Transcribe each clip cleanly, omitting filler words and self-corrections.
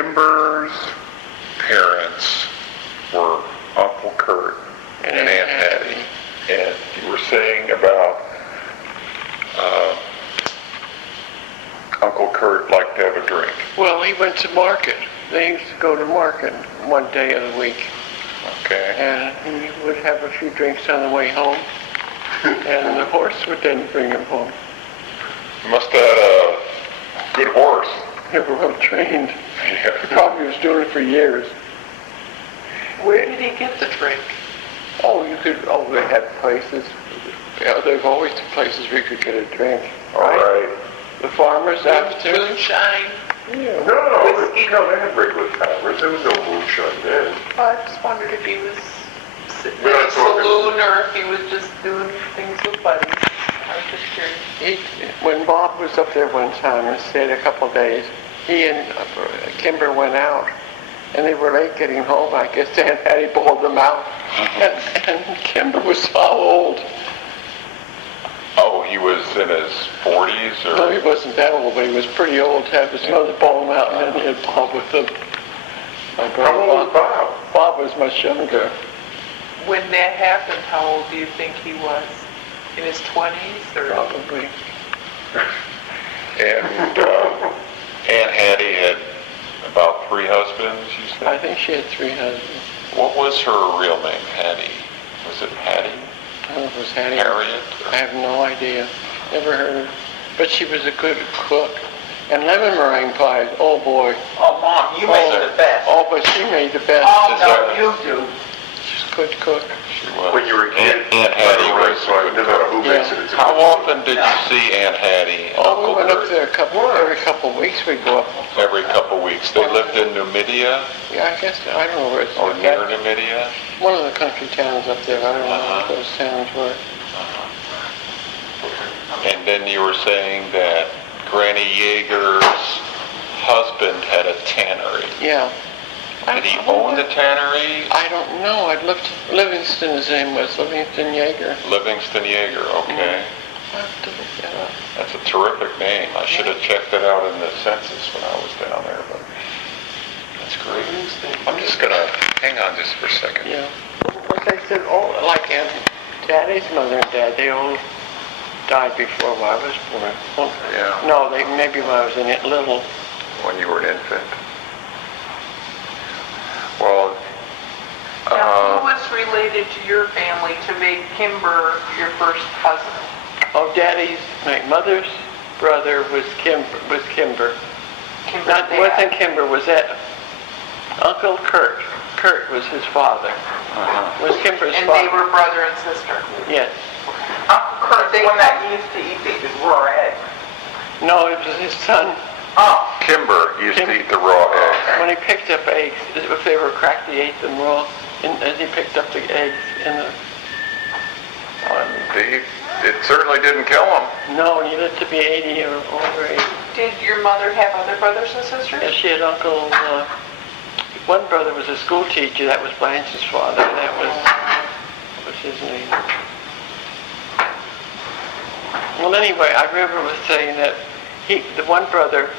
Kimber's parents were Uncle Kurt and Aunt Hattie. And you were saying about Uncle Kurt liked to have a drink. Well, he went to market. They used to go to market one day of the week. Okay. And he would have a few drinks on the way home. And the horse would then bring him home. You must have had a good horse. They were well trained. Yeah. He probably was doing it for years. Where did he get the drink? They had places. Yeah, there's always places where you could get a drink. All right. The farmers after. Moonshine. Yeah. No, they had regular taverns. There was no moonshine then. I just wondered if he was sitting We're in not a talking- saloon or if he was just doing things with buddies. I was just curious. When Bob was up there one time and stayed a couple of days, he and Kimber went out, and they were late getting home. I guess Aunt Hattie pulled them out, and Kimber was so old. Oh, he was in his 40s, or? No, he wasn't that old, but he was pretty old to have his mother pull him out, and then he had Bob with him. How old was Bob? Bob was much younger. When that happened, how old do you think he was? In his 20s? Or? Probably. And Aunt Hattie had about 3 husbands, you said? I think she had 3 husbands. What was her real name, Hattie? Was it Hattie? I don't know if it was Hattie. Harriet? I have no idea. Never heard of her. But she was a good cook. And lemon meringue pies, oh boy. Oh, Mom, you make the best. Oh, but she made the best. Oh, no, that- you do. She's a good cook. She was. When you were a kid, Aunt Hattie was a no good matter cook. who makes it, Yeah. it's a How good cook. often did you see Aunt Hattie and Oh, we Uncle went up Kurt? there every couple of weeks we'd go up. Every couple weeks. They lived in Numidia, Yeah, I guess, I don't know where it's or near Numidia? one of the country towns up there. I don't know what those towns were. And then you were saying that Granny Yeager's husband had a tannery. Yeah. Did he own the tannery? I don't know. I'd looked. Livingston, his name was Livingston Yeager. Livingston Yeager, okay. I have to look that up. That's a terrific name. I should have checked it out in the census when I was down there, but that's great. I'm just gonna, hang on just for a second. Yeah. Like I said, like Aunt Daddy's mother and dad, they all died before I was born. Well, Yeah. no, maybe when I was in it little. When you were an infant. Well, Now, who was related to your family to make Kimber your first cousin? Oh, my mother's brother was Kimber. Kimber's Not dad. wasn't Kimber. Was that Uncle Kurt? Kurt was his father. Was Kimber's And father? they were brother and sister. Yes. Uncle Kurt's the one that used to eat the raw egg. No, it was his son. Oh, Kimber used to eat the raw eggs. When he picked up eggs, if they were cracked, he ate them raw. And he picked up the eggs in the. It certainly didn't kill him. No, he lived to be 80 or over 80. Did your mother have other brothers and sisters? Yeah, she had Uncle. One brother was a school teacher. That was Blanche's father. That was. What's his name? Well, anyway, I remember was saying that the one brother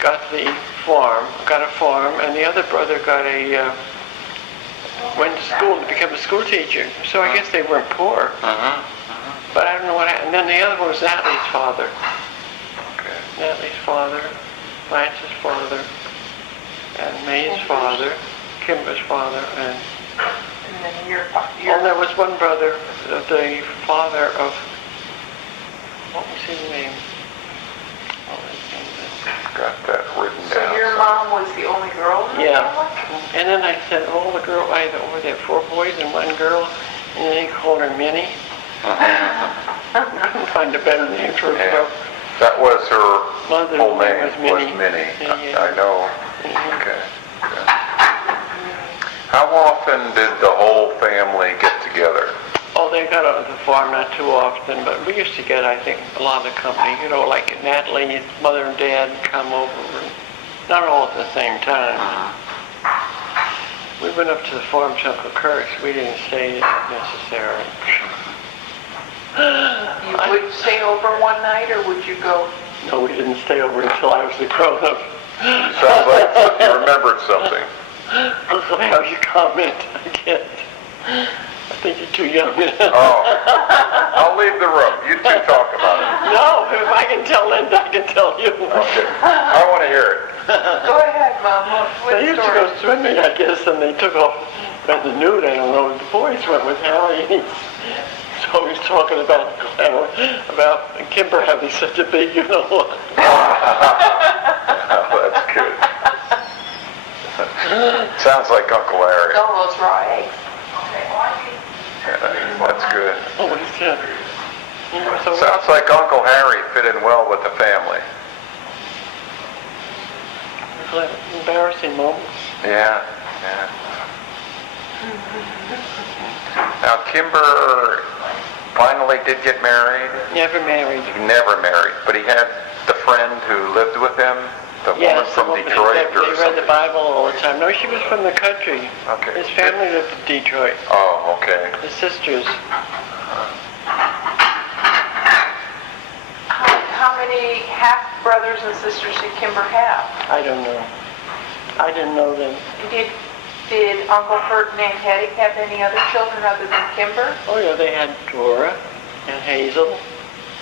got a farm, and the other brother went to school to become a school teacher. So I guess they weren't poor. But I don't know what happened. And then the other one was Natalie's father. Okay. Natalie's father, Blanche's father, and May's father, Kimber's father, and then there was one brother, the father of, what was his name? Got that written So down. your mom was the only girl in the Yeah. family? And then I said, all the girls, I there 4 boys and 1 girl, and then he called her Minnie. Couldn't find a better name for a girl. That was her Mother's full name name, was was Minnie. Minnie. Yeah. I know. Mhm. Okay. Yeah. How often did the whole family get together? Oh, they got on the farm not too often, but we used to get, I think, a lot of company. You know, like Natalie's mother and dad come over, and not all at the same time. We went up to the farm to Uncle Kurt's. We didn't stay necessarily. You would stay over one night, or would you go? No, we didn't stay over until I was a grown-up. Sounds like you remembered something. Uncle Harry, comment. I can't. I think you're too young. Oh, I'll leave the room. You two talk about it. No, if I can tell Linda, I can tell you. Okay. I want to hear it. Go ahead, Mom. What They used to story? go swimming, I guess, and they took off, went the nude, I don't know. The boys went with Harry, and so he's talking about Kimber having such a big, you know what. Oh, that's good. Sounds like Uncle Harry. It's all those raw eggs. Yeah, that's good. Oh, he said. You know, so Sounds like Uncle Harry fit in well with the family. embarrassing moments. Yeah, yeah. Now, Kimber finally did get married. Never married. He never married, but he had the friend who lived with him, the woman Yes, from the woman, Detroit they or read the something. Bible all the time. No, she was from the country. Okay. His family lived in Detroit. Oh, okay. His sisters. How many half-brothers and sisters did Kimber have? I don't know. I didn't know them. Did Uncle Kurt and Aunt Hetty have any other children other than Kimber? Oh yeah, they had Dora and Hazel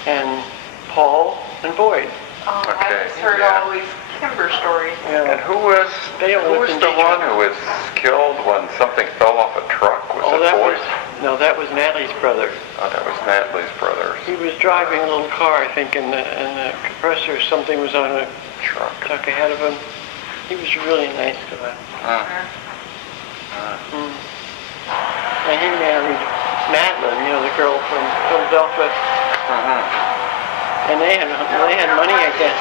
and Paul and Boyd. Oh, Okay, I just heard yeah. all these Kimber stories. And Yeah. who was They all lived in the Detroit. one who was killed when something fell off a truck? Was Oh, it that Boyd? that was Natalie's brother. Oh, that was Natalie's brother. He was driving a little car, I think, and the compressor, something was on a Truck. truck ahead of him. He was a really nice guy. Mm. And he married Madeline, you know, the girl from Philadelphia. And they had money, I guess.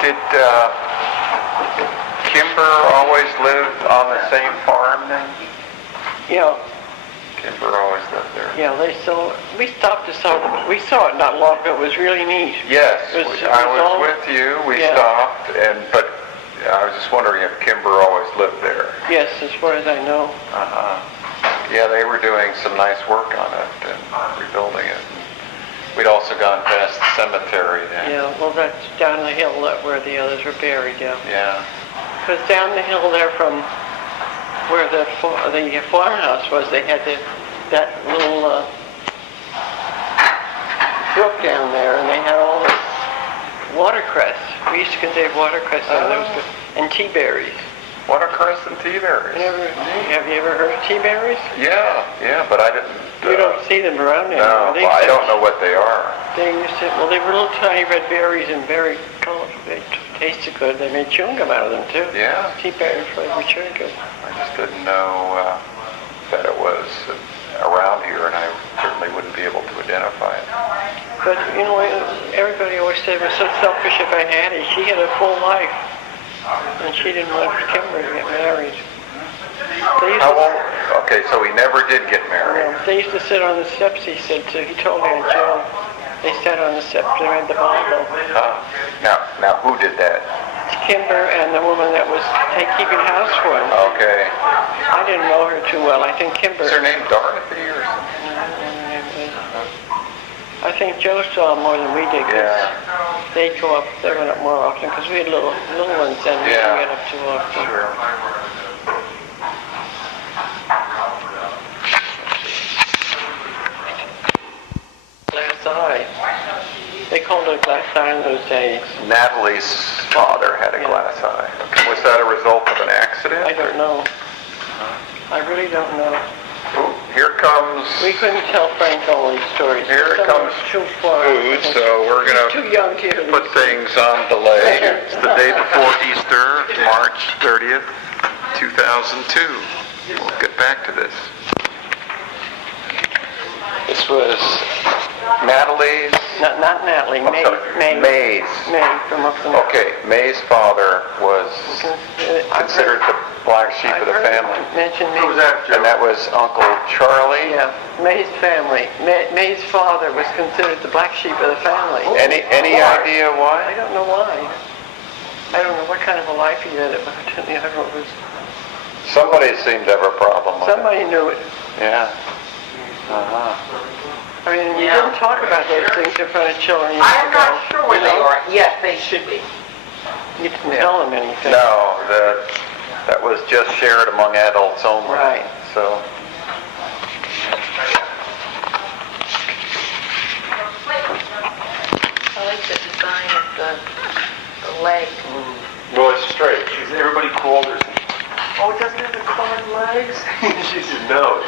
Did Kimber always live on the same farm then? Yeah, Kimber always lived there. yeah. We stopped to saw them. We saw it not long ago. It was really neat. Yes, It was I was all- with you. We Yeah. stopped, but I was just wondering if Kimber always lived there. Yes, as far as I know. Yeah, they were doing some nice work on it and rebuilding it. We'd also gone past the cemetery then. Yeah, well, that's down the hill where the others were buried. Yeah, Yeah. because down the hill there from where the farmhouse was, they had that little brook down there, and they had all this watercress. We used to consider watercress down there, was good. And tea berries. Watercress and tea berries. Have you ever heard of tea berries? Yeah, but I didn't. You don't see them around No, anymore. well, I don't know what they are. They used to, well, they were little tiny red berries and very colorful. They tasted good. They made chewing gum out of them too. Yeah, Tea berry flavored chewing gum. I just didn't know that it was around here, and I certainly wouldn't be able to identify it. But you know, everybody always said it was so selfish about Hattie. She had a full life, and she didn't want Kimber to get married. They used How to, old? Okay, so he never did get married. they used to sit on the steps. He said to. He told Aunt Joan. They sat on the steps and read the Bible. Now, who did that? Kimber and the woman that was keeping house for him. Okay. I didn't know her too well. I think Kimber. Is her name Dorothy or something? I think Joe saw more than we did. 'Cause Yeah. they went up more often because we had little ones and we Yeah. didn't get up too often. Sure. Glass eye. They called it a glass eye in those days. Natalie's father had a glass eye. Okay. Was that a result of an accident? I don't know. I really don't know. Ooh, here comes We couldn't tell Frank all these stories. Here Some comes was too far. food, so we're He's going too to young to hear put these. things on delay. It's the day before Easter, March 30th, 2002. We'll get back to this. This was Natalie's... Not Natalie. I'm May. sorry, May. May's. May from up in. Okay, May's father was considered the black sheep of the family. Mention May. And that was Uncle Charlie. Yeah, May's family. May's father was considered the black sheep of the family. Any idea I why? don't know why. I don't know what kind of a life he led, but I don't know it was. Somebody seemed to have a problem with it. Somebody knew it. Yeah. I mean, you Yeah. don't talk about those things in front of children. I am not sure where you they know? are. Yes, they should be. You didn't tell them anything. No, that was just shared among adults only. Right. So, I like the design of the leg. Well, it's straight. Everybody called her. Oh, it doesn't have the colored legs? She said no.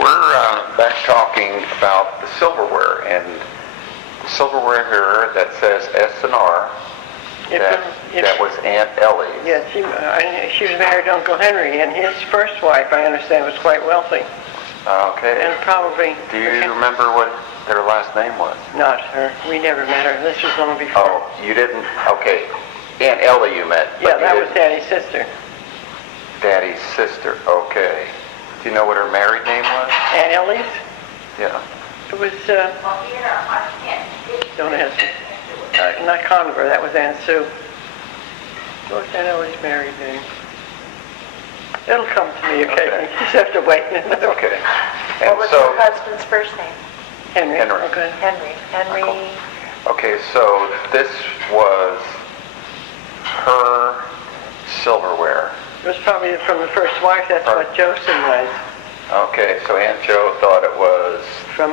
we're back talking about the silverware, and the silverware here that says S&R, that was Aunt Ellie's. Yeah, she was married to Uncle Henry, and his first wife, I understand, was quite wealthy. Okay. And probably... Do you remember what their last name was? Not her. We never met her. This was long before. Oh, you didn't? Okay. Aunt Ellie you met. Yeah, but you that was didn't- Daddy's sister. Daddy's sister. Okay. Do you know what her married name was? Aunt Ellie's? Yeah. It was, don't ask me. Not Conover, that was Aunt Sue. What's Aunt Ellie's married name? It'll come to me occasionally. Okay. You just have to wait. That's okay. What And was so, her husband's first name? Henry. Henry. Okay. Henry. okay, so this was her silverware. It was probably from the first wife. That's Her. what Joe symbolized. Okay, so Aunt Jo thought it was From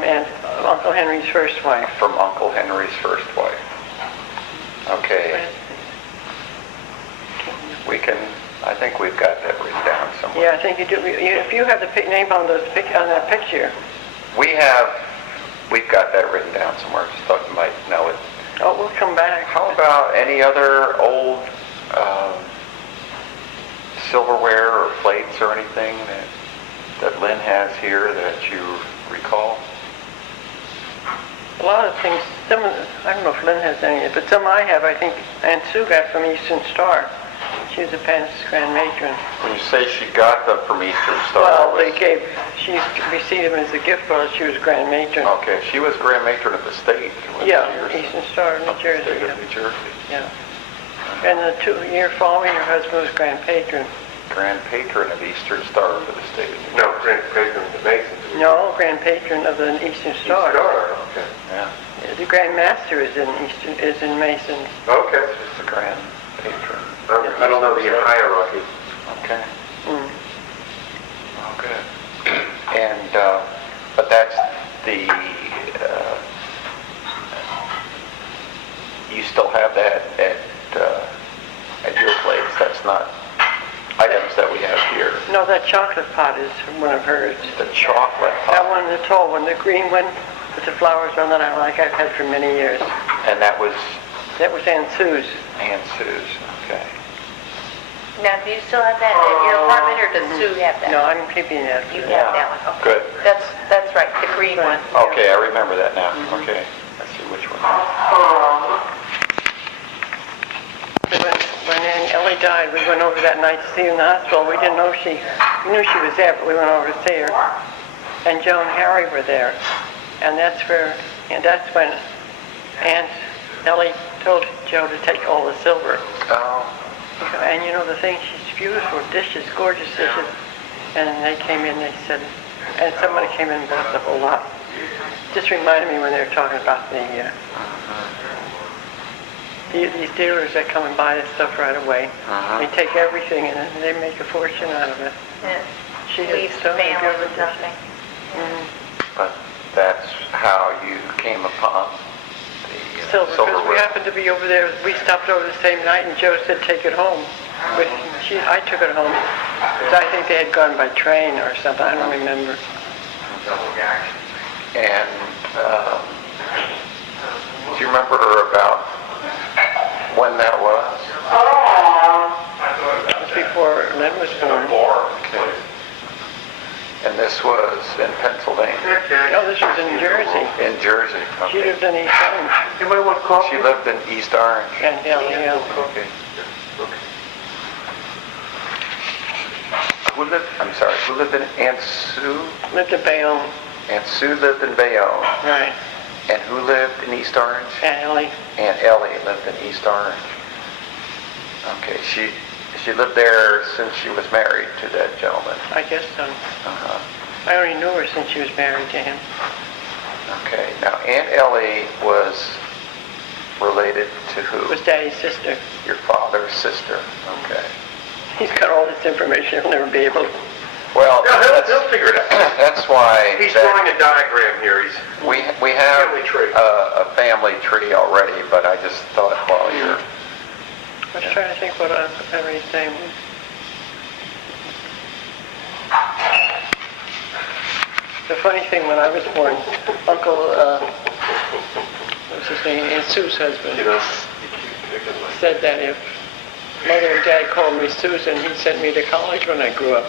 Uncle Henry's first wife. from Uncle Henry's first wife. Okay, I think we've got that written down somewhere. Yeah, I think you do. If you have the name on on that picture. We've got that written down somewhere. Just thought you might know it. Oh, we'll come back. How about any other old silverware or plates or anything that Lynn has here that you recall? A lot of things. I don't know if Lynn has any, but some I have. I think Aunt Sue got from Eastern Star. She was a past grand matron. When you say she got them from Eastern Star, Well, she received them as a gift while she was grand matron. okay, she was Grand Matron of the state. wasn't Yeah, she, or Eastern Star, New Jersey. State Yeah. of New Jersey. Yeah. And the 2 year following, her husband was grand patron. Grand Patron of Eastern Star for the state of New Jersey. No, Grand Patron of the Masons. No, grand patron of the Eastern Star. Okay. Yeah, The Grand Master is in Masons. Okay. she's the Grand Patron. I don't know the hierarchy. Okay. Mm. Oh, good. And, but that's the, you still have that at your place. That's not items that we have here. No, that chocolate pot is one of hers. The chocolate That pot. one, the tall one, the green one with the flowers on that I like, I've had for many years. And that was That was Aunt Sue's. Aunt Sue's. Okay. Now, do you still have that in your apartment, or does Sue have that? No, I'm keeping that. You have that one, okay. Good. That's right, the green one. Okay, I remember that now. Okay. Let's see which one. When Aunt Ellie died, we went over that night to see her in the hospital. We didn't know we knew she was there, but we went over to see her. And Joe and Harry were there. And that's when Aunt Ellie told Joe to take all the silver. Oh. And you know the thing, she's beautiful dishes, gorgeous dishes. And they came in, they said, and somebody came in and bought the whole lot. Just reminded me when they were talking about these dealers that come and buy this stuff right away. They take everything and they make a fortune out of it. Yeah. She has Leaves so the many family good with dishes. nothing. But that's how you came upon the Silver, because we silverware. happened to be over there. We stopped over the same night, and Joe said, take it home. But I took it home. Because I think they had gone by train or something. I don't remember. And do you remember about when that was? It was before Lynn was born. Okay. And this was in Pennsylvania? No, this was in Jersey. In Jersey. She Okay. lived in East Orange. Anybody want coffee? She lived in East Orange. And yeah. Okay. Who lived in Aunt Sue? Lived in Bayonne. Aunt Sue lived in Bayonne. Right. And who lived in East Orange? Aunt Ellie. Aunt Ellie lived in East Orange. Okay, she lived there since she was married to that gentleman. I guess so. Uh-huh. I only knew her since she was married to him. Okay, now Aunt Ellie was related to who? Was Daddy's sister. Your father's sister, okay. He's got all this information, he'll never be able to. Well, Yeah, he'll figure it out. that's why He's that drawing a diagram here. we have Family tree. a family tree already, but I just thought while you're, I was trying to think what Emily's name was. The funny thing, when I was born, Uncle, what was his name, Aunt Sue's husband, You know, you keep picking like. said that if Mother and Dad called me Susan, he'd send me to college when I grew up.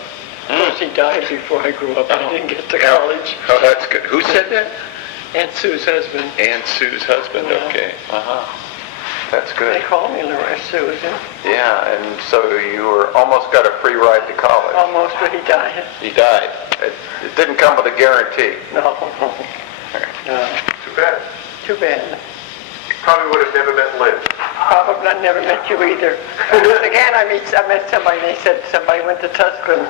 Of course, he died before I grew up. I didn't get to college. oh, that's good. Who said that? Aunt Sue's husband. Aunt Sue's husband, Yeah. okay. Uh-huh. That's They good. called me Susan, Yeah, and so you were almost got a free ride to college. almost, but he died. He died. It didn't come with a guarantee. No. Too bad. Too bad. Probably would have never met Lynn. Probably I never met you either. Again, I met somebody, they said somebody went to Tusculum